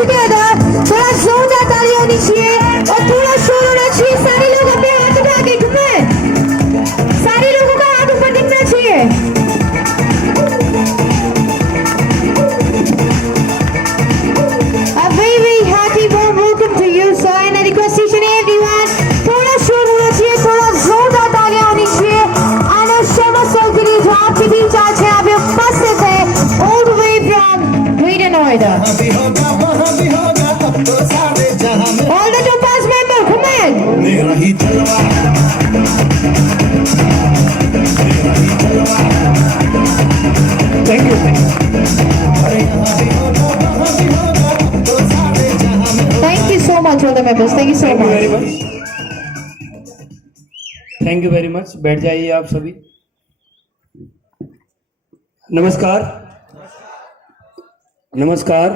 together. थोड़ा जोरदार ताली होनी चाहिए और थोड़ा शोर होना चाहिए. सारे लोग अपने हाथ उठा के घूमे. सारे लोगों का हाथ ऊपर दिखना चाहिए. A very very happy warm welcome to you, sir, and I request each and everyone थोड़ा शोर होना चाहिए, थोड़ा जोरदार तालियां होनी चाहिए. आनंद शर्मा सर के लिए जो आपके बीच आज यहाँ पे उपस्थित है, all the way from Greater Noida. All the Topaz members, come on. Thank you. Thank you so much, all the members. Thank you so Thank you very much. much. Thank you very much. बैठ जाइए आप सभी. नमस्कार. नमस्कार.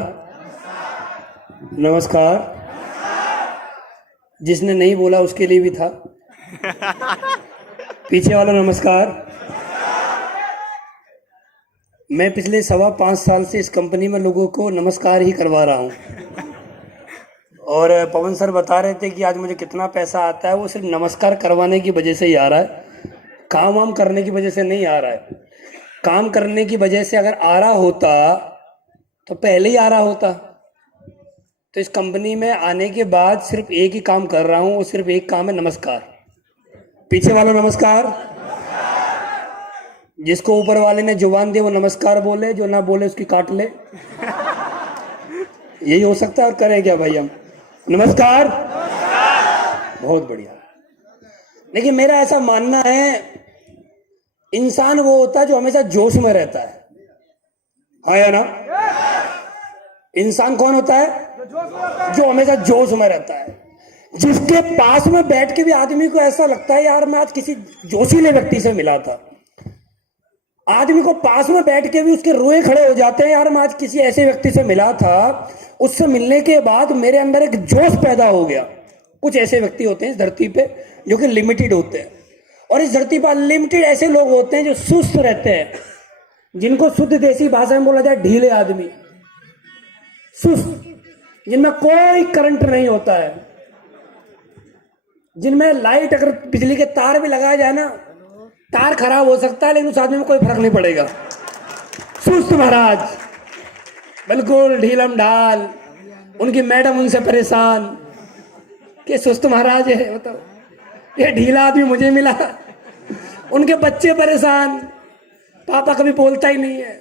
नमस्कार. जिसने नहीं बोला उसके लिए भी था. पीछे वाला नमस्कार. मैं पिछले 5.25 साल से इस कंपनी में लोगों को नमस्कार ही करवा रहा हूँ. और पवन सर बता रहे थे कि आज मुझे कितना पैसा आता है, वो सिर्फ नमस्कार करवाने की वजह से ही आ रहा है. काम वाम करने की वजह से नहीं आ रहा है. काम करने की वजह से अगर आ रहा होता तो पहले ही आ रहा होता. तो इस कंपनी में आने के बाद सिर्फ एक ही काम कर रहा हूँ, वो सिर्फ एक काम है नमस्कार. पीछे वाला नमस्कार. जिसको ऊपर वाले ने जुबान दी वो नमस्कार बोले, जो ना बोले उसकी काट ले. यही हो सकता है. और करें क्या भाई हम. नमस्कार. बहुत बढ़िया. लेकिन मेरा ऐसा मानना है, इंसान वो होता है जो हमेशा जोश में रहता है. हाँ या ना. इंसान कौन होता है जो हमेशा जोश में रहता है. जिसके पास में बैठ के भी आदमी को ऐसा लगता है यार मैं आज किसी जोशीले व्यक्ति से मिला था. आदमी को पास में बैठ के भी उसके रोए खड़े हो जाते हैं, यार मैं आज किसी ऐसे व्यक्ति से मिला था, उससे मिलने के बाद मेरे अंदर एक जोश पैदा हो गया. कुछ ऐसे व्यक्ति होते हैं इस धरती पे जो कि लिमिटेड होते हैं. और इस धरती पर अनलिमिटेड ऐसे लोग होते हैं जो सुस्त रहते हैं, जिनको शुद्ध देसी भाषा में बोला जाए ढीले आदमी. सुस्त, जिनमें कोई करंट नहीं होता है, जिनमें लाइट अगर बिजली के तार भी लगाया जाए ना, तार खराब हो सकता है लेकिन उस आदमी में कोई फर्क नहीं पड़ेगा. सुस्त महाराज, बिल्कुल ढीलम ढाल. उनकी मैडम उनसे परेशान कि सुस्त महाराज है, मतलब ये ढीला आदमी मुझे मिला. उनके बच्चे परेशान, पापा कभी बोलता ही नहीं है.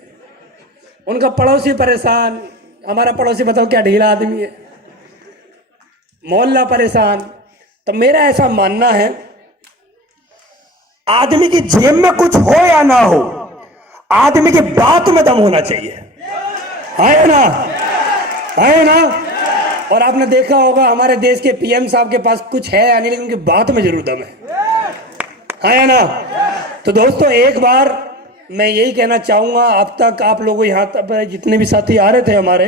उनका पड़ोसी परेशान, हमारा पड़ोसी बताओ क्या ढीला आदमी है. मोहल्ला परेशान. तो मेरा ऐसा मानना है, आदमी की जेब में कुछ हो या ना हो, आदमी की बात में दम होना चाहिए. है ना. है ना. और आपने देखा होगा हमारे देश के पीएम साहब के पास कुछ है या नहीं, लेकिन उनकी बात में जरूर दम है ना. तो दोस्तों एक बार मैं यही कहना चाहूंगा, अब तक आप लोगों यहाँ तक जितने भी साथी आ रहे थे हमारे,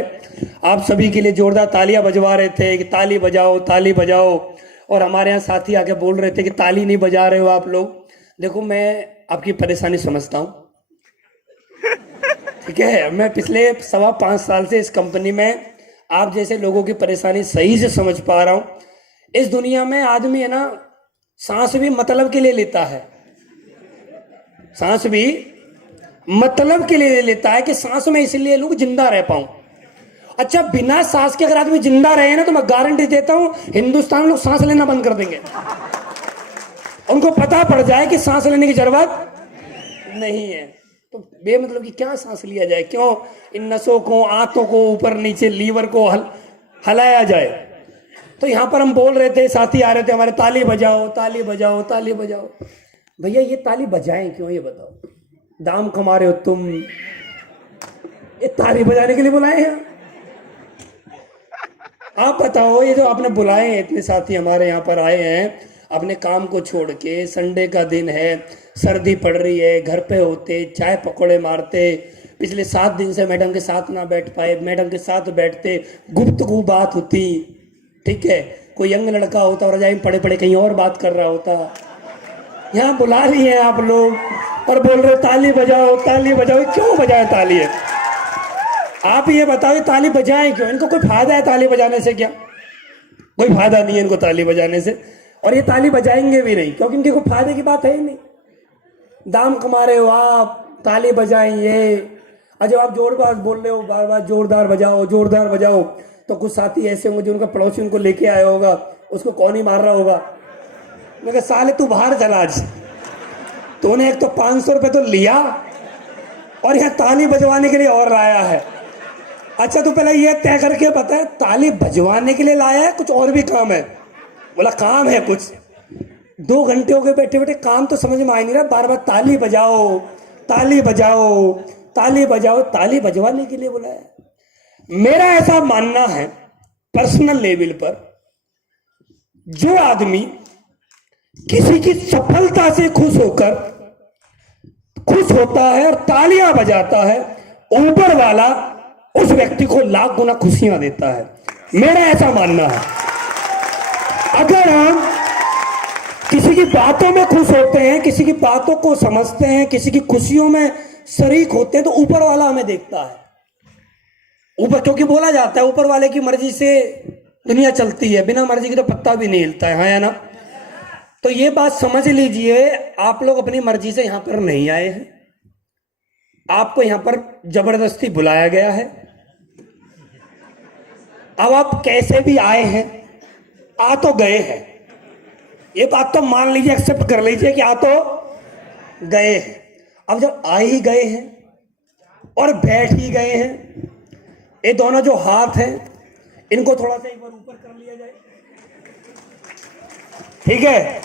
आप सभी के लिए जोरदार तालियां बजवा रहे थे कि ताली बजाओ ताली बजाओ. और हमारे यहाँ साथी आके बोल रहे थे कि ताली नहीं बजा रहे हो आप लोग. देखो मैं आपकी परेशानी समझता हूँ, ठीक है. मैं पिछले 5.25 साल से इस कंपनी में आप जैसे लोगों की परेशानी सही से समझ पा रहा हूँ. इस दुनिया में आदमी है ना, सांस भी मतलब के लिए लेता है. सांस भी मतलब के लिए लेता है कि सांस में इसलिए लोग जिंदा रह पाऊं. अच्छा, बिना सांस के अगर आदमी जिंदा रहे ना, तो मैं गारंटी देता हूं हिंदुस्तान में लोग सांस लेना बंद कर देंगे. उनको पता पड़ जाए कि सांस लेने की जरूरत नहीं है. तो बेमतलब की क्या सांस लिया जाए, क्यों इन नसों को, आंतों को ऊपर नीचे, लीवर को हलाया जाए. तो यहाँ पर हम बोल रहे थे, साथी आ रहे थे हमारे, ताली बजाओ ताली बजाओ ताली बजाओ. भैया ये ताली बजाएं क्यों, ये बताओ. दाम कमा रहे हो तुम, ये ताली बजाने के लिए बुलाए हैं आप बताओ. ये जो आपने बुलाए हैं, इतने साथी हमारे यहाँ पर आए हैं अपने काम को छोड़ के. संडे का दिन है, सर्दी पड़ रही है, घर पे होते चाय पकौड़े मारते. पिछले 7 दिन से मैडम के साथ ना बैठ पाए, मैडम के साथ बैठते, गुफ्तगू बात होती, ठीक है. कोई यंग लड़का होता और रजाई में पड़े पड़े कहीं और बात कर रहा होता. यहाँ बुला रही हैं आप लोग और बोल रहे ताली बजाओ ताली बजाओ. क्यों बजाए ताली है. आप ये बताओ ये ताली बजाएं क्यों? इनको कोई फायदा है ताली बजाने से क्या? कोई फायदा नहीं है इनको ताली बजाने से, और ये ताली बजाएंगे भी नहीं क्योंकि इनके कोई फायदे की बात है ही नहीं। दाम कमा रहे हो आप, ताली बजाएंगे। और जब आप जोरदार बोल रहे हो बार बार जोरदार बजाओ जोरदार बजाओ, तो कुछ साथी ऐसे होंगे जो उनका पड़ोसी उनको लेके आया होगा, उसको कौन ही मार रहा होगा। मैं कहा साले तू बाहर चला आज, तूने एक तो 500 रुपये तो लिया और यहाँ ताली बजवाने के लिए और लाया है। अच्छा तू पहले ये तय करके बता, ताली बजवाने के लिए लाया है कुछ और भी काम है? बोला काम है कुछ। 2 घंटे हो गए बैठे बैठे, काम तो समझ में आ नहीं रहा, बार बार ताली बजाओ ताली बजाओ ताली बजाओ, ताली बजवाने के लिए बुलाया। मेरा ऐसा मानना है पर्सनल लेवल पर, जो आदमी किसी की सफलता से खुश होता है और तालियां बजाता है, ऊपर वाला उस व्यक्ति को लाख गुना खुशियां देता है। मेरा ऐसा मानना है। अगर हम किसी की बातों में खुश होते हैं, किसी की बातों को समझते हैं, किसी की खुशियों में शरीक होते हैं, तो ऊपर वाला हमें देखता है। ऊपर, क्योंकि बोला जाता है ऊपर वाले की मर्जी से दुनिया चलती है, बिना मर्जी की तो पत्ता भी नहीं हिलता है, हाँ या ना? तो ये बात समझ लीजिए, आप लोग अपनी मर्जी से यहां पर नहीं आए हैं, आपको यहां पर जबरदस्ती बुलाया गया है। अब आप कैसे भी आए हैं, आ तो गए हैं, ये बात तो मान लीजिए, एक्सेप्ट कर लीजिए कि आ तो गए हैं। अब जब आ ही गए हैं और बैठ ही गए हैं, ये दोनों जो हाथ हैं इनको थोड़ा सा एक बार ऊपर कर लिया जाए, ठीक है?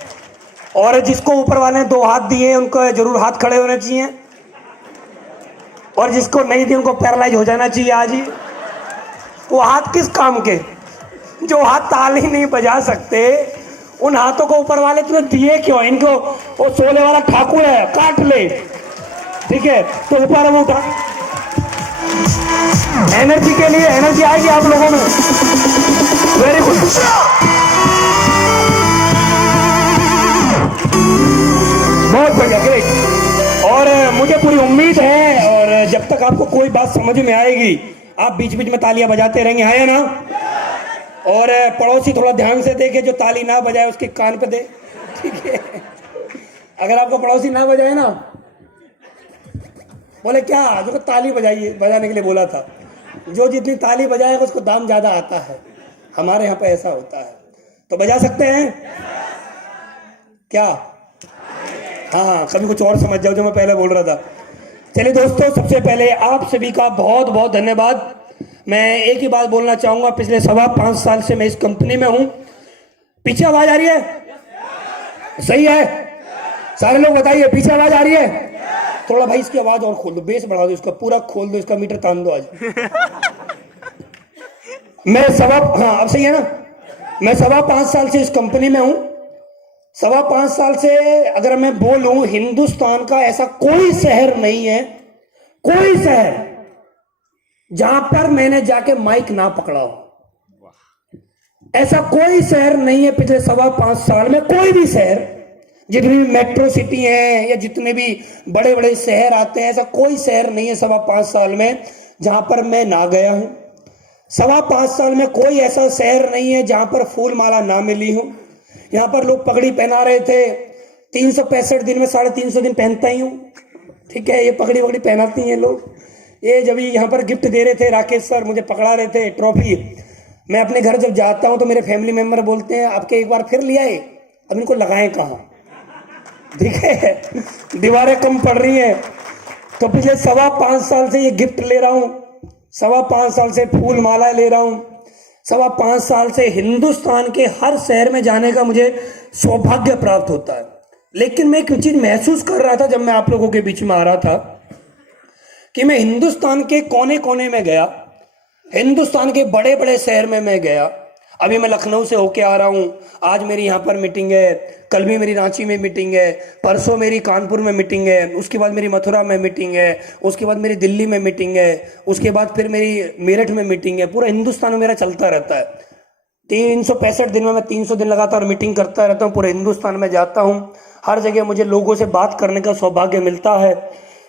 और जिसको ऊपर वाले ने 2 हाथ दिए उनको जरूर हाथ खड़े होने चाहिए, और जिसको नहीं दिए उनको पैरालाइज हो जाना चाहिए आज ही। वो हाथ किस काम के? जो हाथ ताली नहीं बजा सकते, उन हाथों को ऊपर वाले तुमने दिए क्यों? इनको वो सोले वाला ठाकुर है, काट ले, ठीक है? तो ऊपर वो उठा, एनर्जी के लिए एनर्जी आएगी आप लोगों में। वेरी गुड, बहुत बढ़िया, ग्रेट। और मुझे पूरी उम्मीद है, और जब तक आपको कोई बात समझ में आएगी आप बीच बीच में तालियां बजाते रहेंगे, हाँ या ना? और पड़ोसी थोड़ा ध्यान से देखे, जो ताली ना बजाए उसके कान पे दे, ठीक है? अगर आपको पड़ोसी ना बजाए ना, बोले क्या जो ताली बजाइए, बजाने के लिए बोला था, जो जितनी ताली बजाएगा उसको दाम ज्यादा आता है। हमारे यहाँ पे ऐसा होता है, तो बजा सकते हैं क्या? हाँ, कभी कुछ और समझ जाओ जो मैं पहले बोल रहा था। चलिए दोस्तों, सबसे पहले आप सभी का बहुत बहुत धन्यवाद। मैं एक ही बात बोलना चाहूंगा, पिछले 5.25 साल से मैं इस कंपनी में हूं। पीछे आवाज आ रही है? सही है? सारे लोग बताइए, पीछे आवाज आ रही है? थोड़ा भाई इसकी आवाज और खोल दो, बेस बढ़ा दो, इसका पूरा खोल दो, इसका मीटर तान दो आज। मैं हाँ अब सही है ना? मैं 5.25 साल से इस कंपनी में हूं। 5.25 साल से अगर मैं बोलूं, हिंदुस्तान का ऐसा कोई शहर नहीं है, कोई शहर जहां पर मैंने जाके माइक ना पकड़ा हो। ऐसा कोई शहर नहीं है पिछले 5.25 साल में, कोई भी शहर, जितनी भी मेट्रो सिटी है या जितने भी बड़े बड़े शहर आते हैं, ऐसा कोई शहर नहीं है 5.25 साल में जहां पर मैं ना गया हूं। 5.25 साल में कोई ऐसा शहर नहीं है जहां पर फूल माला ना मिली हो। यहाँ पर लोग पगड़ी पहना रहे थे, 365 दिन में 350 दिन पहनता ही हूँ, ठीक है? ये पगड़ी वगड़ी पहनाती हैं लोग। ये जब यहाँ पर गिफ्ट दे रहे थे, राकेश सर मुझे पकड़ा रहे थे ट्रॉफी, मैं अपने घर जब जाता हूँ तो मेरे फैमिली मेंबर बोलते हैं आपके एक बार फिर लिया है, अब इनको लगाएं कहाँ, ठीक है? दीवारें कम पड़ रही हैं। तो पिछले 5.25 साल से ये गिफ्ट ले रहा हूँ, 5.25 साल से फूल माला ले रहा हूँ, 5.25 साल से हिंदुस्तान के हर शहर में जाने का मुझे सौभाग्य प्राप्त होता है। लेकिन मैं एक चीज महसूस कर रहा था जब मैं आप लोगों के बीच में आ रहा था, कि मैं हिंदुस्तान के कोने कोने में गया, हिंदुस्तान के बड़े बड़े शहर में मैं गया। अभी मैं लखनऊ से होके आ रहा हूँ, आज मेरी यहाँ पर मीटिंग है, कल भी मेरी रांची में मीटिंग है, परसों मेरी कानपुर में मीटिंग है, उसके बाद मेरी मथुरा में मीटिंग है, उसके बाद मेरी दिल्ली में मीटिंग है, उसके बाद फिर मेरी मेरठ में मीटिंग है। पूरा हिंदुस्तान में मेरा चलता रहता है। 365 दिन में मैं 300 दिन लगातार मीटिंग करता रहता हूँ, पूरे हिंदुस्तान में जाता हूँ। हर जगह मुझे लोगों से बात करने का सौभाग्य मिलता है।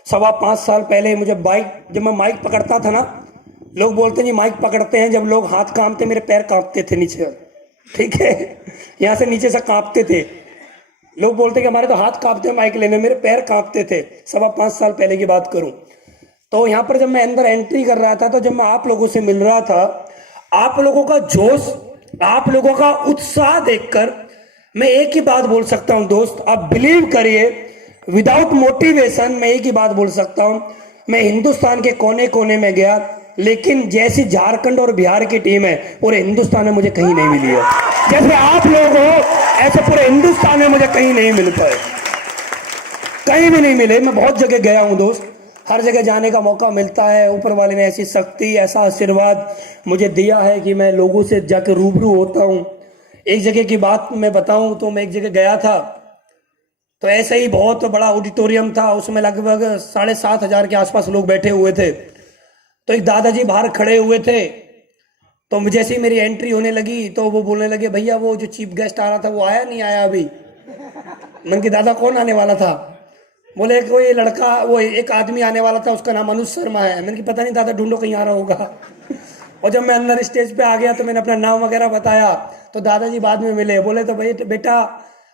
5.25 साल पहले मुझे जब मैं माइक पकड़ता था ना, लोग बोलते हैं जी माइक पकड़ते हैं, जब लोग हाथ कांपते मेरे पैर कांपते थे नीचे, ठीक है, यहाँ से नीचे से कांपते थे। लोग बोलते हैं कि हमारे तो हाथ कांपते हैं माइक लेने, मेरे पैर कांपते थे। 5.25 साल पहले की बात करूं तो यहाँ पर जब मैं अंदर एंट्री कर रहा था, तो जब मैं आप लोगों से मिल रहा था, आप लोगों का जोश, आप लोगों का उत्साह देखकर मैं एक ही बात बोल सकता हूं दोस्त, आप बिलीव करिए, विदाउट मोटिवेशन मैं एक ही बात बोल सकता हूं, मैं हिंदुस्तान के कोने कोने में गया, लेकिन जैसी झारखंड और बिहार की टीम है पूरे हिंदुस्तान में मुझे कहीं नहीं मिली है। जैसे आप लोग हो ऐसे पूरे हिंदुस्तान में मुझे कहीं नहीं मिल पाए, कहीं भी नहीं मिले। मैं बहुत जगह गया हूं दोस्त, हर जगह जाने का मौका मिलता है। ऊपर वाले ने ऐसी शक्ति, ऐसा आशीर्वाद मुझे दिया है कि मैं लोगों से जाकर रूबरू होता हूं। एक जगह की बात मैं बताऊं तो मैं एक जगह गया था, तो ऐसे ही बहुत बड़ा ऑडिटोरियम था, उसमें लगभग 7,500 के आसपास लोग बैठे हुए थे। तो एक दादाजी बाहर खड़े हुए थे, तो जैसे ही मेरी एंट्री होने लगी तो वो बोलने लगे, भैया वो जो चीफ गेस्ट आ रहा था वो आया नहीं आया अभी। मैंने कहा दादा कौन आने वाला था? बोले कोई लड़का, वो एक आदमी आने वाला था, उसका नाम अनुज शर्मा है। मैंने कहा पता नहीं दादा, ढूंढो कहीं आ रहा होगा। और जब मैं अंदर स्टेज पे आ गया तो मैंने अपना नाम वगैरह बताया, तो दादाजी बाद में मिले, बोले तो भाई बेटा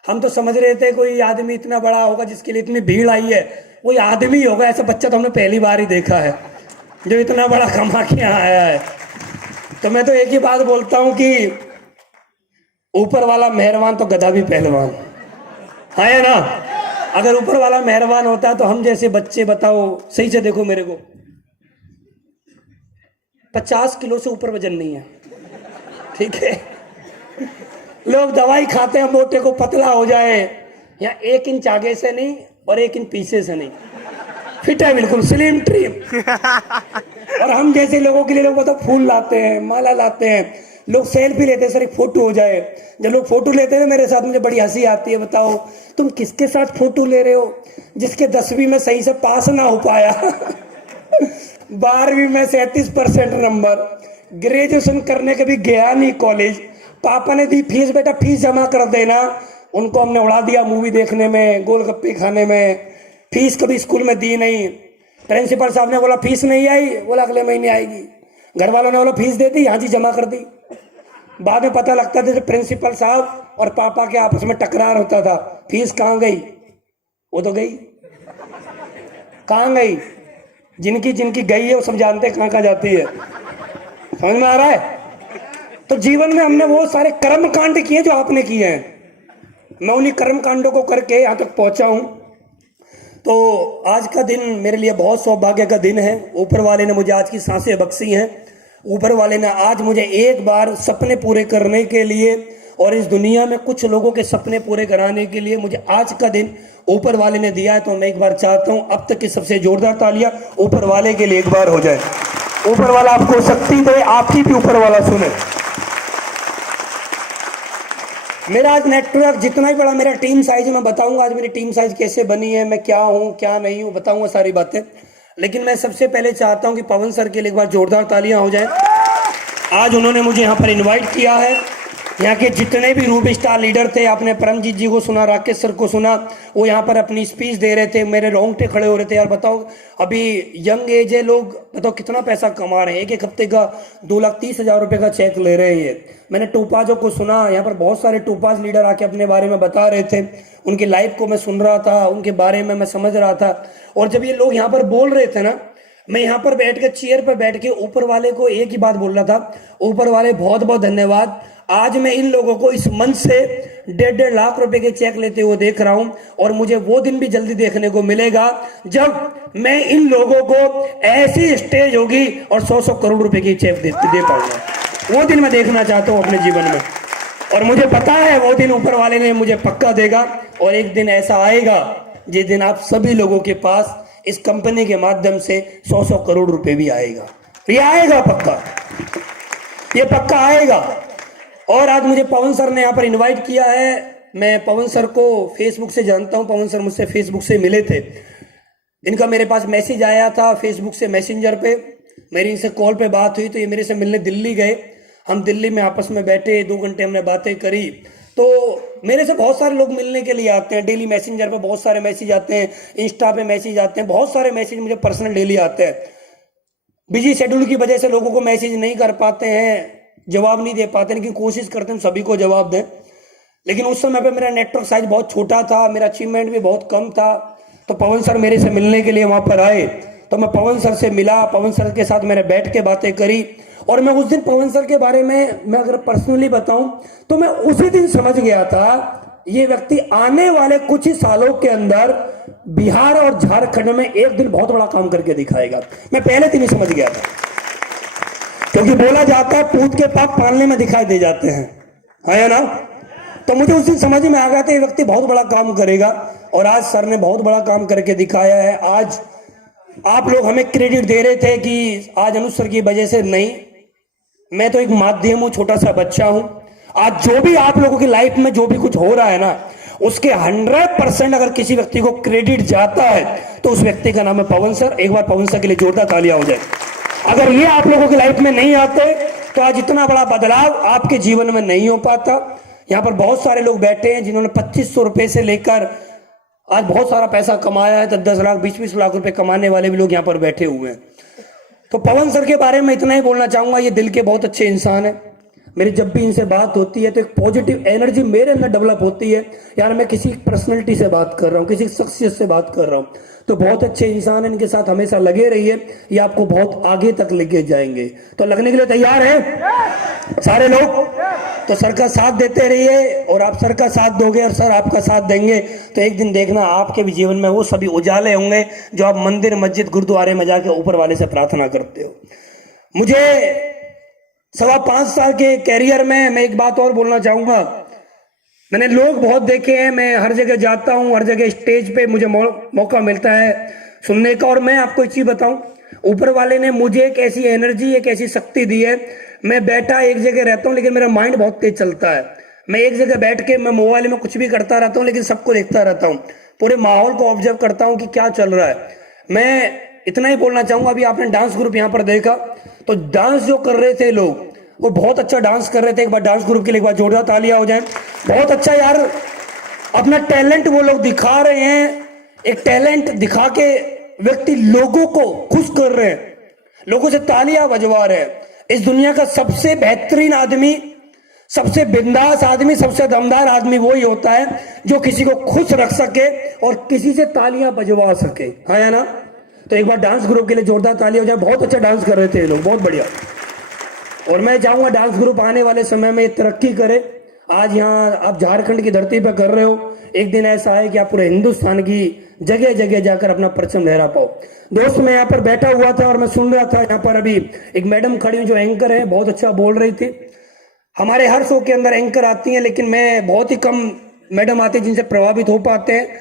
हम तो समझ रहे थे कोई आदमी इतना बड़ा होगा जिसके लिए इतनी भीड़ आई है, कोई आदमी होगा, ऐसा बच्चा तो हमने पहली बार ही देखा है जो इतना बड़ा कमा के यहाँ आया है। तो मैं तो एक ही बात बोलता हूँ कि ऊपर वाला मेहरबान तो गधा भी पहलवान है ना। अगर ऊपर वाला मेहरबान होता तो हम जैसे बच्चे, बताओ सही से देखो मेरे को, 50 किलो से ऊपर वजन नहीं है, ठीक है। लोग दवाई खाते हैं मोटे को पतला हो जाए, या 1 इंच आगे से नहीं और 1 इंच पीछे से नहीं, फिट है बिल्कुल, स्लिम ट्रिम। और हम जैसे लोगों के लिए लोग बताओ फूल लाते हैं, माला लाते हैं, लोग सेल्फी लेते हैं, सर एक फोटो हो जाए। जब लोग फोटो लेते हैं मेरे साथ, मुझे बड़ी हंसी आती है, बताओ तुम किसके साथ फोटो ले रहे हो? जिसके 10वीं में सही से पास ना हो पाया, 12वीं में 37% नंबर, ग्रेजुएशन करने के भी गया नहीं कॉलेज, पापा ने दी फीस, बेटा फीस जमा कर देना, उनको हमने उड़ा दिया मूवी देखने में, गोलगप्पे खाने में, फीस कभी स्कूल में दी नहीं। प्रिंसिपल साहब ने बोला फीस नहीं आई, बोला अगले महीने आएगी। घर वालों ने बोला फीस दे दी, हाँ जी जमा कर दी। बाद में पता लगता था प्रिंसिपल साहब और पापा के आपस में टकरार होता था, फीस कहाँ गई? वो तो गई, कहाँ गई? जिनकी जिनकी गई है वो सब जानते हैं कहाँ कहाँ जाती है, समझ में आ रहा है? तो जीवन में हमने वो सारे कर्म कांड किए जो आपने किए हैं, मैं उन्हीं कर्म कांडों को करके यहाँ तक पहुंचा हूं। तो आज का दिन मेरे लिए बहुत सौभाग्य का दिन है। ऊपर वाले ने मुझे आज की सांसें बख्शी हैं, ऊपर वाले ने आज मुझे एक बार सपने पूरे करने के लिए और इस दुनिया में कुछ लोगों के सपने पूरे कराने के लिए मुझे आज का दिन ऊपर वाले ने दिया है। तो मैं एक बार चाहता हूं अब तक की सबसे जोरदार तालियां ऊपर वाले के लिए एक बार हो जाए। ऊपर वाला आपको शक्ति दे, आपकी भी ऊपर वाला सुने। मेरा आज नेटवर्क जितना ही बड़ा, मेरा टीम साइज मैं बताऊंगा आज मेरी टीम साइज कैसे बनी है, मैं क्या हूं क्या नहीं हूं, बताऊंगा सारी बातें। लेकिन मैं सबसे पहले चाहता हूं कि पवन सर के लिए एक बार जोरदार तालियां हो जाए। आज उन्होंने मुझे यहाँ पर इनवाइट किया है। यहाँ के जितने भी रूप स्टार लीडर थे, आपने परमजीत जी को सुना, राकेश सर को सुना, वो यहाँ पर अपनी स्पीच दे रहे थे, मेरे रोंगटे खड़े हो रहे थे। यार बताओ अभी यंग एज है, लोग बताओ कितना पैसा कमा रहे हैं, एक हफ्ते का 2,30,000 रुपये का चेक ले रहे हैं ये। मैंने टोपाजों को सुना, यहाँ पर बहुत सारे टोपाज लीडर आके अपने बारे में बता रहे थे, उनकी लाइफ को मैं सुन रहा था, उनके बारे में मैं समझ रहा था। और जब ये लोग यहाँ पर बोल रहे थे ना, मैं यहाँ पर बैठ के चेयर पर बैठ के ऊपर वाले को एक ही बात बोल रहा था, ऊपर वाले बहुत बहुत धन्यवाद। आज मैं इन लोगों को इस मंच से 1.5 लाख रुपए के चेक लेते हुए देख रहा हूं, और मुझे वो दिन भी जल्दी देखने को मिलेगा जब मैं इन लोगों को ऐसी स्टेज होगी और 100-100 करोड़ रुपए की चेक दे पाऊंगा। वो दिन मैं देखना चाहता हूं अपने जीवन में, और मुझे पता है वो दिन ऊपर वाले ने मुझे पक्का देगा। और एक दिन ऐसा आएगा जिस दिन आप सभी लोगों के पास इस कंपनी के माध्यम से 100-100 करोड़ रुपए भी आएगा। ये आएगा पक्का, ये पक्का आएगा। और आज मुझे पवन सर ने यहाँ पर इनवाइट किया है। मैं पवन सर को फेसबुक से जानता हूँ, पवन सर मुझसे फेसबुक से मिले थे, इनका मेरे पास मैसेज आया था फेसबुक से मैसेंजर पे, मेरी इनसे कॉल पे बात हुई, तो ये मेरे से मिलने दिल्ली गए। हम दिल्ली में आपस में बैठे, 2 घंटे हमने बातें करी। तो मेरे से बहुत सारे लोग मिलने के लिए आते हैं, डेली मैसेंजर पे बहुत सारे मैसेज आते हैं, इंस्टा पे मैसेज आते हैं, बहुत सारे मैसेज मुझे पर्सनल डेली आते हैं। बिजी शेड्यूल की वजह से लोगों को मैसेज नहीं कर पाते हैं, जवाब नहीं दे पाते, लेकिन कोशिश करते हैं सभी को जवाब दें। लेकिन उस समय पे मेरा नेटवर्क साइज बहुत छोटा था, मेरा अचीवमेंट भी बहुत कम था। तो पवन सर मेरे से मिलने के लिए वहां पर आए, तो मैं पवन सर से मिला, पवन सर के साथ मैंने बैठ के बातें करी। और मैं उस दिन पवन सर के बारे में मैं अगर पर्सनली बताऊं तो मैं उसी दिन समझ गया था ये व्यक्ति आने वाले कुछ ही सालों के अंदर बिहार और झारखंड में एक दिन बहुत बड़ा काम करके दिखाएगा। मैं पहले दिन ही समझ गया था, क्योंकि बोला जाता है पूत के पाप पालने में दिखाई दे जाते हैं, है ना। तो मुझे उस दिन समझ में आ गया था ये व्यक्ति बहुत बड़ा काम करेगा, और आज सर ने बहुत बड़ा काम करके दिखाया है। आज आप लोग हमें क्रेडिट दे रहे थे कि आज अनुज सर की वजह से, नहीं, मैं तो एक माध्यम हूं, छोटा सा बच्चा हूं। आज जो भी आप लोगों की लाइफ में जो भी कुछ हो रहा है ना, उसके 100% अगर किसी व्यक्ति को क्रेडिट जाता है तो उस व्यक्ति का नाम है पवन सर। एक बार पवन सर के लिए जोरदार तालियां हो जाए। अगर ये आप लोगों की लाइफ में नहीं आते तो आज इतना बड़ा बदलाव आपके जीवन में नहीं हो पाता। यहाँ पर बहुत सारे लोग बैठे हैं जिन्होंने 2500 रुपए से लेकर आज बहुत सारा पैसा कमाया है, तो 10 लाख 20-20 लाख रुपए कमाने वाले भी लोग यहाँ पर बैठे हुए हैं। तो पवन सर के बारे में इतना ही बोलना चाहूंगा, ये दिल के बहुत अच्छे इंसान है। मेरी जब भी इनसे बात होती है तो एक पॉजिटिव एनर्जी मेरे अंदर डेवलप होती है, यार मैं किसी पर्सनैलिटी से बात कर रहा हूँ, किसी शख्सियत से बात कर रहा हूँ। तो बहुत अच्छे इंसान है, इनके साथ हमेशा लगे रहिए, ये आपको बहुत आगे तक लेके जाएंगे। तो लगने के लिए तैयार हैं सारे लोग? तो सर का साथ देते रहिए, और आप सर का साथ दोगे और सर आपका साथ देंगे तो एक दिन देखना आपके भी जीवन में वो सभी उजाले होंगे जो आप मंदिर मस्जिद गुरुद्वारे में जाके ऊपर वाले से प्रार्थना करते हो। मुझे 5.25 साल के कैरियर में मैं एक बात और बोलना चाहूंगा। मैंने लोग बहुत देखे हैं, मैं हर जगह जाता हूं, हर जगह स्टेज पे मुझे मौका मिलता है सुनने का। और मैं आपको एक चीज बताऊं, ऊपर वाले ने मुझे एक ऐसी एनर्जी, एक ऐसी शक्ति दी है। मैं बैठा एक जगह रहता हूं लेकिन मेरा माइंड बहुत तेज चलता है। मैं एक जगह बैठ के मैं मोबाइल में कुछ भी करता रहता हूं, लेकिन सबको देखता रहता हूं, पूरे माहौल को ऑब्जर्व करता हूं कि क्या चल रहा है। मैं इतना ही बोलना चाहूंगा, अभी आपने डांस ग्रुप यहाँ पर देखा, तो डांस जो कर रहे थे लोग वो बहुत अच्छा डांस कर रहे थे। एक बार डांस ग्रुप के लिए एक बार जोरदार तालियां हो जाए। बहुत अच्छा यार, अपना टैलेंट वो लोग दिखा रहे हैं। एक टैलेंट दिखा के व्यक्ति लोगों को खुश कर रहे हैं, लोगों से तालियां बजवा रहे हैं। इस दुनिया का सबसे बेहतरीन आदमी, सबसे बिंदास आदमी, सबसे दमदार आदमी वही होता है जो किसी को खुश रख सके और किसी से तालियां बजवा सके, हाँ या ना। तो एक बार डांस ग्रुप के लिए जोरदार तालियां हो जाए। बहुत अच्छा डांस कर रहे थे ये लोग, बहुत बढ़िया। और मैं चाहूंगा डांस ग्रुप आने वाले समय में तरक्की करे। आज यहाँ आप झारखंड की धरती पर कर रहे हो, एक दिन ऐसा है कि आप पूरे हिंदुस्तान की जगह जगह जाकर अपना परचम लहरा पाओ। दोस्त मैं यहाँ पर बैठा हुआ था और मैं सुन रहा था, यहाँ पर अभी एक मैडम खड़ी हुई जो एंकर है, बहुत अच्छा बोल रही थी। हमारे हर शो के अंदर एंकर आती हैं, लेकिन मैं बहुत ही कम मैडम आती है जिनसे प्रभावित हो पाते हैं,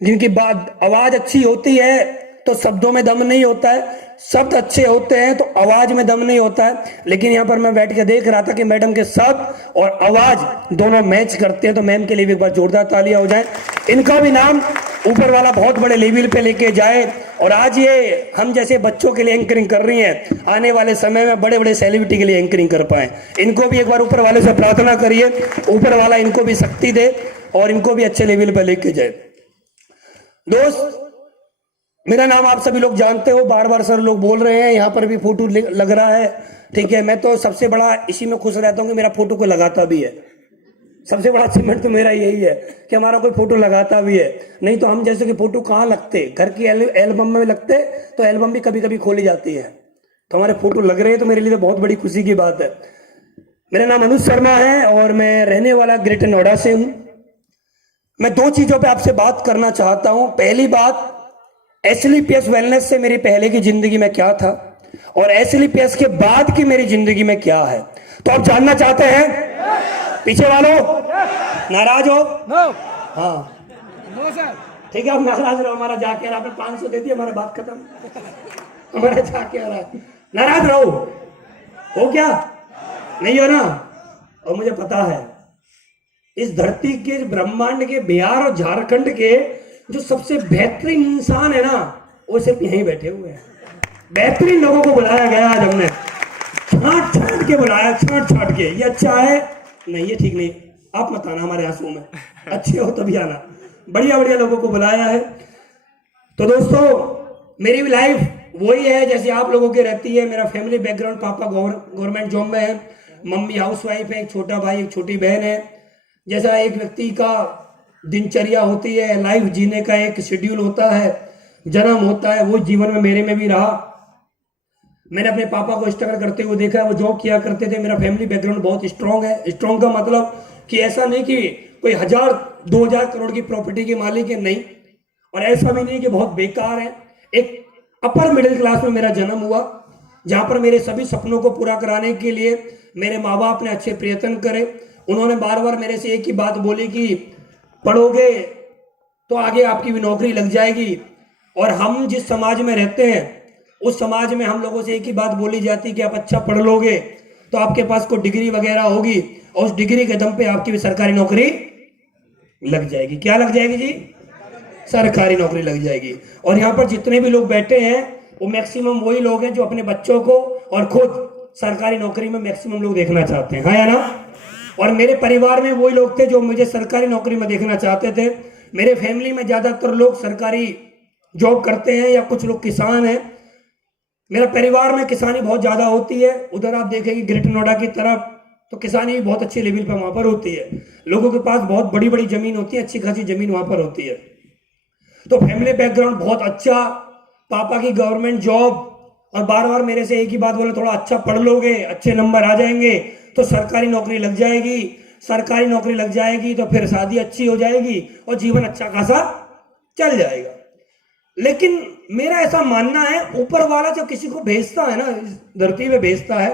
जिनकी बात आवाज अच्छी होती है तो शब्दों में दम नहीं होता है, शब्द अच्छे होते हैं तो आवाज में दम नहीं होता है। लेकिन यहाँ पर मैं बैठ के देख रहा था कि मैडम के शब्द और आवाज दोनों मैच करते हैं। तो मैम के लिए भी एक बार जोरदार तालियां हो जाए। इनका भी नाम ऊपर वाला बहुत बड़े लेवल पे लेके जाए। और आज ये हम जैसे बच्चों के लिए एंकरिंग कर रही हैं, आने वाले समय में बड़े बड़े सेलिब्रिटी के लिए एंकरिंग कर पाए। इनको भी एक बार ऊपर वाले से प्रार्थना करिए, ऊपर वाला इनको भी शक्ति दे और इनको भी अच्छे लेवल पे लेके जाए। दोस्त, मेरा नाम आप सभी लोग जानते हो, बार बार सर लोग बोल रहे हैं, यहाँ पर भी फोटो लग रहा है, ठीक है। मैं तो सबसे बड़ा इसी में खुश रहता हूँ कि मेरा फोटो कोई लगाता भी है। सबसे बड़ा अचीवमेंट तो मेरा यही है कि हमारा कोई फोटो लगाता भी है। नहीं तो हम जैसे कि फोटो कहाँ लगते, घर की एल्बम में लगते तो एल्बम भी कभी कभी खोली जाती है। तो हमारे फोटो लग रहे हैं तो मेरे लिए तो बहुत बड़ी खुशी की बात है। मेरा नाम अनुज शर्मा है और मैं रहने वाला ग्रेटर नोएडा से हूँ। मैं 2 चीजों पे आपसे बात करना चाहता हूँ। पहली बात, एसएलपीएस वेलनेस से मेरी पहले की जिंदगी में क्या था और एसएलपीएस के बाद की मेरी जिंदगी में क्या है। तो आप जानना चाहते हैं? पीछे वालों नाराज हो? हाँ ठीक है, आप नाराज रहो, हमारा जाके आपने 500 दे दिया, हमारा बात खत्म, हमारा जाके आ रहा है। नाराज रहो, हो क्या? नहीं हो ना? और मुझे पता है इस धरती के, ब्रह्मांड के, बिहार और झारखंड के जो सबसे बेहतरीन इंसान है ना, वो सिर्फ यहीं बैठे हुए हैं। बेहतरीन लोगों को बुलाया गया आज हमने, छांट छांट के बुलाया, छांट छांट के। ये अच्छा है? नहीं, ये ठीक नहीं, आप मत आना हमारे आंसू में, अच्छे हो तभी आना। बढ़िया बढ़िया लोगों को बुलाया है। तो दोस्तों, मेरी भी लाइफ वही है जैसे आप लोगों की रहती है। मेरा फैमिली बैकग्राउंड, पापा गवर्नमेंट जॉब में है, मम्मी हाउसवाइफ है, एक छोटा भाई एक छोटी बहन है। जैसा एक व्यक्ति का दिनचर्या होती है, लाइफ जीने का एक शेड्यूल होता है, जन्म होता है, वो जीवन में मेरे में भी रहा। मैंने अपने पापा को स्ट्रगल करते हुए देखा है, वो जॉब किया करते थे। मेरा फैमिली बैकग्राउंड बहुत स्ट्रांग है। स्ट्रांग का मतलब कि ऐसा नहीं कि कोई 1000-2000 करोड़ की प्रॉपर्टी के मालिक है, नहीं, और ऐसा भी नहीं कि बहुत बेकार है। एक अपर मिडिल क्लास में मेरा जन्म हुआ, जहां पर मेरे सभी सपनों को पूरा कराने के लिए मेरे माँ बाप ने अच्छे प्रयत्न करे। उन्होंने बार बार मेरे से एक ही बात बोली कि पढ़ोगे तो आगे आपकी भी नौकरी लग जाएगी। और हम जिस समाज में रहते हैं उस समाज में हम लोगों से एक ही बात बोली जाती कि आप अच्छा पढ़ लोगे तो आपके पास कोई डिग्री वगैरह होगी और उस डिग्री के दम पे आपकी भी सरकारी नौकरी लग जाएगी। क्या लग जाएगी जी? सरकारी नौकरी लग जाएगी। और यहाँ पर जितने भी लोग बैठे हैं वो मैक्सिमम वही लोग हैं जो अपने बच्चों को और खुद सरकारी नौकरी में मैक्सिमम लोग देखना चाहते हैं, हाँ या ना? और मेरे परिवार में वही लोग थे जो मुझे सरकारी नौकरी में देखना चाहते थे। मेरे फैमिली में ज्यादातर लोग सरकारी जॉब करते हैं या कुछ लोग किसान हैं। मेरा परिवार में किसानी बहुत ज्यादा होती है। उधर आप देखेंगे ग्रेटर नोएडा की तरफ तो किसानी भी बहुत अच्छी लेवल पर वहां पर होती है। लोगों के पास बहुत बड़ी बड़ी जमीन होती है, अच्छी खासी जमीन वहां पर होती है। तो फैमिली बैकग्राउंड बहुत अच्छा, पापा की गवर्नमेंट जॉब, और बार बार मेरे से एक ही बात बोले, थोड़ा अच्छा पढ़ लोगे, अच्छे नंबर आ जाएंगे तो सरकारी नौकरी लग जाएगी। सरकारी नौकरी लग जाएगी तो फिर शादी अच्छी हो जाएगी और जीवन अच्छा खासा चल जाएगा। लेकिन मेरा ऐसा मानना है, ऊपर वाला जब किसी को भेजता है ना, इस धरती पे भेजता है,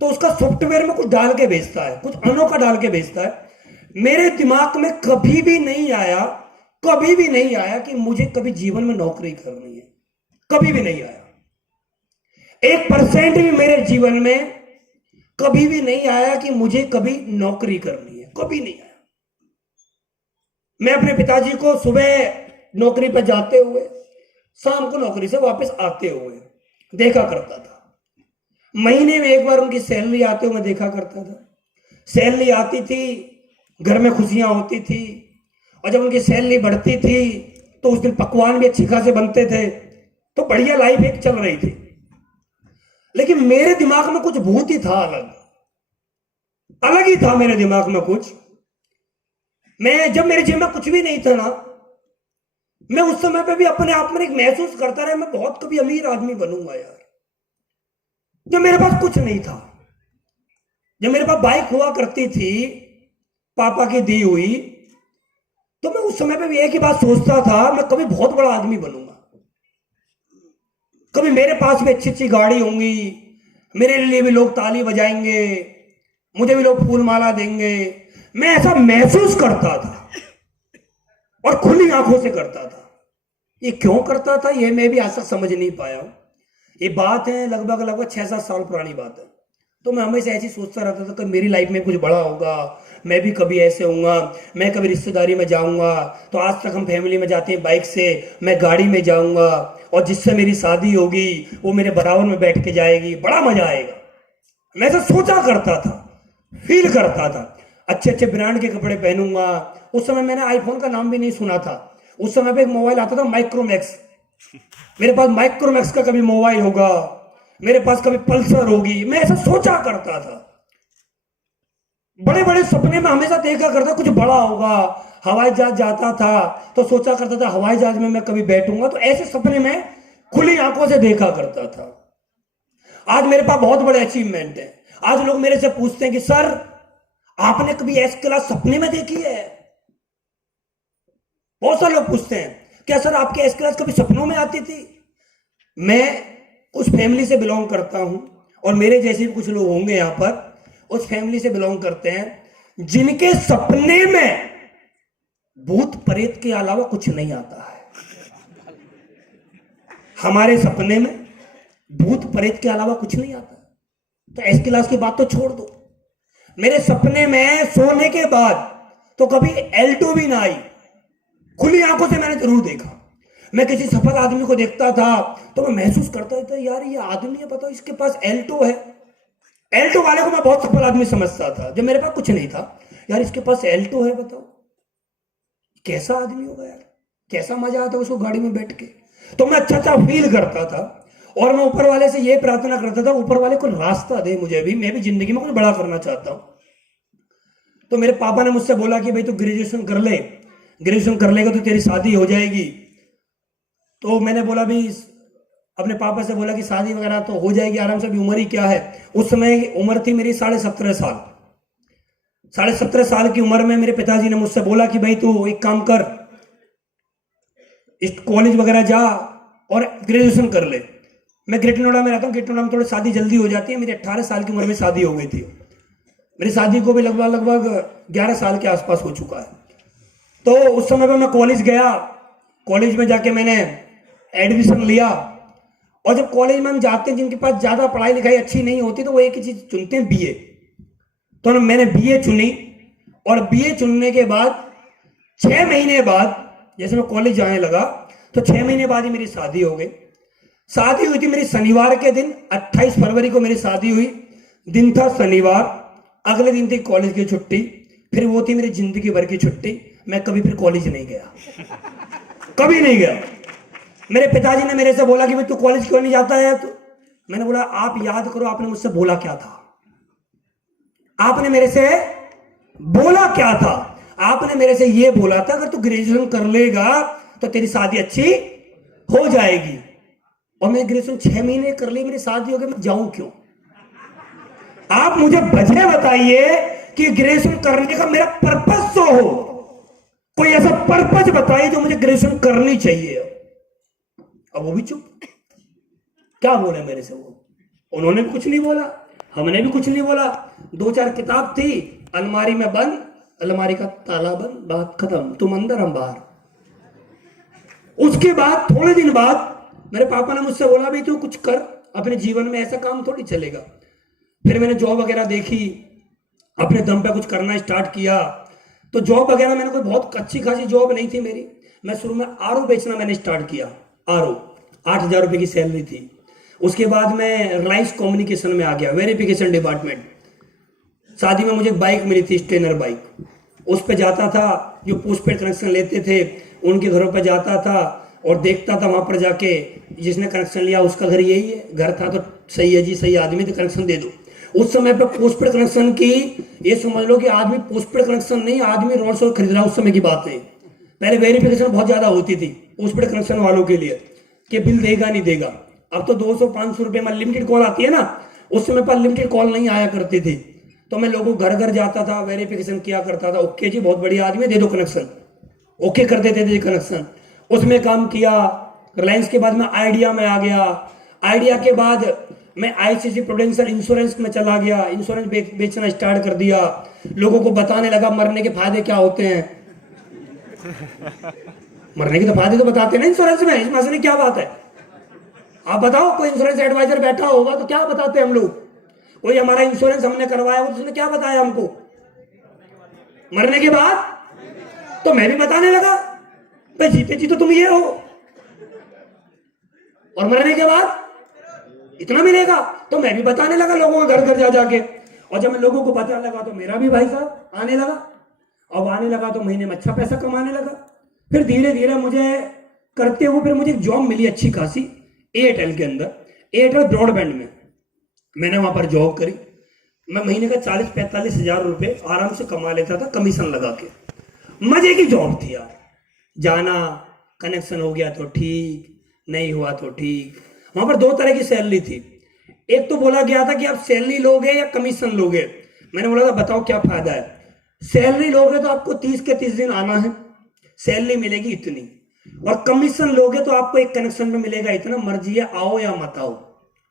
तो उसका सॉफ्टवेयर में कुछ डाल के भेजता है, कुछ अनोखा डाल के भेजता है। मेरे दिमाग में कभी भी नहीं आया कि मुझे कभी जीवन में नौकरी करनी है, कभी भी नहीं आया। 1% भी मेरे जीवन में कभी भी नहीं आया कि मुझे कभी नौकरी करनी है, कभी नहीं आया। मैं अपने पिताजी को सुबह नौकरी पर जाते हुए, शाम को नौकरी से वापस आते हुए देखा करता था। महीने में एक बार उनकी सैलरी आते हुए मैं देखा करता था। सैलरी आती थी, घर में खुशियां होती थी, और जब उनकी सैलरी बढ़ती थी तो उस दिन पकवान भी अच्छी खासे बनते थे, तो बढ़िया लाइफ एक चल रही थी। लेकिन मेरे दिमाग में कुछ भूत ही था, अलग ही था मेरे दिमाग में कुछ। जब मेरे जेब में कुछ भी नहीं था ना, मैं उस समय पे भी अपने आप में एक महसूस करता रहा, मैं बहुत कभी अमीर आदमी बनूंगा यार। जब मेरे पास कुछ नहीं था, जब मेरे पास बाइक हुआ करती थी पापा की दी हुई, तो मैं उस समय पे भी एक ही बात सोचता था, मैं कभी बहुत बड़ा आदमी बनूंगा, कभी मेरे पास भी अच्छी अच्छी गाड़ी होंगी, मेरे लिए भी लोग ताली बजाएंगे, मुझे भी लोग फूल माला देंगे। मैं ऐसा महसूस करता था और खुली आंखों से करता था। ये क्यों करता था ये मैं भी आज तक समझ नहीं पाया हूं। ये बात है लगभग 6-7 साल पुरानी बात है। तो मैं हमेशा ऐसी सोचता रहता था कि मेरी लाइफ में कुछ बड़ा होगा, मैं भी कभी ऐसे होऊंगा, मैं कभी रिश्तेदारी में जाऊंगा तो आज तक हम फैमिली में जाते हैं बाइक से, मैं गाड़ी में जाऊंगा, और जिससे मेरी शादी होगी वो मेरे बराबर में बैठ के जाएगी, बड़ा मजा आएगा। मैं ऐसा सोचा करता था, फील करता था। अच्छे अच्छे ब्रांड के कपड़े पहनूंगा। उस समय मैंने आईफोन का नाम भी नहीं सुना था। उस समय पे एक मोबाइल आता था माइक्रोमैक्स, मेरे पास माइक्रोमैक्स का कभी मोबाइल होगा, मेरे पास कभी पल्सर होगी। मैं ऐसा सोचा करता था, बड़े बड़े सपने में हमेशा देखा करता कुछ बड़ा होगा। हवाई जहाज जाता था तो सोचा करता था हवाई जहाज में मैं कभी बैठूंगा, तो ऐसे सपने में खुली आंखों से देखा करता था। आज मेरे पास बहुत बड़े अचीवमेंट है। आज लोग मेरे से पूछते हैं कि सर आपने कभी एस क्लास सपने में देखी है? बहुत सारे लोग पूछते हैं क्या सर आपके एस क्लास कभी सपनों में आती थी? मैं उस फैमिली से बिलोंग करता हूं, और मेरे जैसे भी कुछ लोग होंगे यहां पर, उस फैमिली से बिलोंग करते हैं जिनके सपने में भूत प्रेत के अलावा कुछ नहीं आता है। हमारे सपने में भूत प्रेत के अलावा कुछ नहीं आता। तो एस क्लास की बात तो छोड़ दो, मेरे सपने में सोने के बाद तो कभी L2 भी ना आई। खुली आंखों से मैंने जरूर देखा। मैं किसी सफल आदमी को देखता था तो मैं महसूस करता था यार ये आदमी है, बताओ इसके पास L2 है। L2 वाले को मैं बहुत सफल आदमी समझता था जब मेरे पास कुछ नहीं था। यार इसके पास L2 है, बताओ कैसा आदमी होगा यार, कैसा मजा आता है उसको गाड़ी में बैठ के। तो मैं अच्छा अच्छा फील करता था। और मैं ऊपर वाले से ये प्रार्थना करता था, ऊपर वाले को रास्ता दे मुझे भी, मैं भी जिंदगी में कुछ बड़ा करना चाहता हूं। तो मेरे पापा ने मुझसे बोला कि भाई तू ग्रेजुएशन कर ले, ग्रेजुएशन कर लेगा तो तेरी शादी हो जाएगी। तो मैंने बोला भी, अपने पापा से बोला कि शादी वगैरह तो हो जाएगी आराम से, भी उम्र ही क्या है। उस समय उम्र थी मेरी 17.5 साल। 17.5 साल की उम्र में मेरे पिताजी ने मुझसे बोला कि भाई तू एक काम कर, इस कॉलेज वगैरह जा और ग्रेजुएशन कर ले। मैं ग्रेटर नोएडा में रहता हूँ, ग्रेटर नोएडा में थोड़ी शादी जल्दी हो जाती है। मेरी 18 साल की उम्र में शादी हो गई थी। मेरी शादी को भी लगभग 11 साल के आसपास हो चुका है। तो उस समय पर मैं कॉलेज गया, कॉलेज में जाके मैंने एडमिशन लिया। और जब कॉलेज में हम जाते हैं, जिनके पास ज्यादा पढ़ाई लिखाई अच्छी नहीं होती, तो वो एक ही चीज चुनते हैं, बीए। तो मैंने बीए चुनी, और बीए चुनने के बाद 6 महीने बाद जैसे मैं कॉलेज जाने लगा, तो 6 महीने बाद ही मेरी शादी हो गई। शादी हुई थी मेरी शनिवार के दिन, 28 फरवरी को मेरी शादी हुई। दिन था शनिवार, अगले दिन थी कॉलेज की छुट्टी, फिर वो थी मेरी जिंदगी भर की छुट्टी। मैं कभी फिर कॉलेज नहीं गया, कभी नहीं गया। मेरे पिताजी ने मेरे से बोला कि भाई तू कॉलेज क्यों नहीं जाता है? तो मैंने बोला आप याद करो, आपने मुझसे बोला क्या था? आपने मेरे से बोला क्या था? आपने मेरे से ये बोला था अगर तू ग्रेजुएशन कर लेगा तो तेरी शादी अच्छी हो जाएगी। और मैं ग्रेजुएशन 6 महीने कर ली, मेरी शादी हो गई, मैं जाऊं क्यों? आप मुझे वजह बताइए कि ग्रेजुएशन करने का मेरा पर्पस तो हो, कोई ऐसा पर्पस बताइए जो मुझे ग्रेजुएशन करनी चाहिए। अब वो भी चुप, क्या बोले मेरे से वो? उन्होंने भी कुछ नहीं बोला, हमने भी कुछ नहीं बोला। 2-4 किताब थी अलमारी में बंद, अलमारी का ताला बंद, बात खत्म, तुम अंदर हम बाहर। उसके बाद थोड़े दिन बाद मेरे पापा ने मुझसे बोला भाई तू कुछ कर अपने जीवन में, ऐसा काम थोड़ी चलेगा। फिर मैंने जॉब वगैरह देखी, अपने दम पे कुछ करना स्टार्ट किया। तो जॉब वगैरह मैंने कोई बहुत अच्छी खासी जॉब नहीं थी मेरी। मैं शुरू में आरओ बेचना मैंने स्टार्ट किया, आरओ 8,000 रुपए की सैलरी थी। उसके बाद मैं रिलायंस कम्युनिकेशन में आ गया, वेरिफिकेशन डिपार्टमेंट। शादी में मुझे बाइक मिली थी, स्टेनर बाइक, उस पर जाता था। जो पोस्टपेड कनेक्शन लेते थे उनके घरों पर जाता था और देखता था वहां पर जाके जिसने कनेक्शन लिया उसका घर यही है, घर था तो सही है जी, सही आदमी तो कनेक्शन दे दो। उस समय पे पोस्टपेड कनेक्शन की ये समझ लो कि आदमी पोस्टपेड कनेक्शन नहीं, आदमी रोड से खरीद रहा, उस समय की बात नहीं। पहले वेरिफिकेशन बहुत ज्यादा होती थी पोस्टपेड कनेक्शन वालों के लिए कि बिल देगा नहीं देगा। अब तो 200-500 रुपए में लिमिटेड कॉल आती है ना, उस समय पर लिमिटेड कॉल नहीं आया करती थी। तो मैं लोगों घर घर जाता था, वेरिफिकेशन किया करता था। ओके जी बहुत बढ़िया आदमी, दे दो कनेक्शन, ओके कर देते थे कनेक्शन। उसमें काम किया। रिलायंस के बाद मैं आइडिया में आ गया। आइडिया के बाद मैं आईसीसी प्रूडेंशियल इंश्योरेंस में चला गया, इंश्योरेंस बेचना स्टार्ट कर दिया। लोगों को बताने लगा मरने के फायदे क्या होते हैं। मरने के तो फायदे तो बताते हैं ना इंश्योरेंस में, इसमें असली क्या बात है? आप बताओ, कोई इंश्योरेंस एडवाइजर बैठा होगा तो क्या बताते हैं हम लोग? कोई हमारा इंश्योरेंस हमने करवाया हो तो उसने क्या बताया हमको मरने के बाद? तो मैं भी बताने लगा भाई जीते जी तो तुम ये हो, और मरने के बाद इतना मिलेगा। तो मैं भी बताने लगा लोगों के घर घर जा जाके। और जब मैं लोगों को बताने लगा तो मेरा भी भाई साहब आने लगा। अब आने लगा तो महीने में अच्छा पैसा कमाने लगा। फिर धीरे धीरे मुझे करते हुए फिर मुझे एक जॉब मिली अच्छी खासी एयरटेल के अंदर, एयरटेल ब्रॉडबैंड में। मैंने वहां पर जॉब करी। मैं महीने का 40-45 हजार रुपए आराम से कमा लेता था कमीशन लगा के। मजे की जॉब थी यार। जाना, कनेक्शन हो गया तो ठीक, नहीं हुआ तो ठीक। वहां पर 2 तरह की सैलरी थी। एक तो बोला गया था कि आप सैलरी लोगे या कमीशन लोगे। मैंने बोला था बताओ क्या फायदा है? सैलरी लोगे तो आपको 30 के 30 दिन आना है, सैलरी मिलेगी इतनी। और कमीशन लोगे तो आपको एक कनेक्शन में मिलेगा इतना, मर्जी है आओ या मत आओ।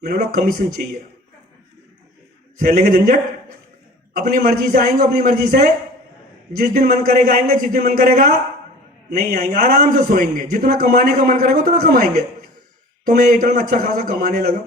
मैंने बोला कमीशन चाहिए। सैलरी का झंझट, अपनी मर्जी से आएंगे, अपनी मर्जी से जिस दिन मन करेगा आएंगे, जिस दिन मन करेगा नहीं आएंगे, आराम से सोएंगे। जितना कमाने का मन करेगा उतना कमाएंगे। तो मैं एयरटेल में अच्छा खासा कमाने लगा।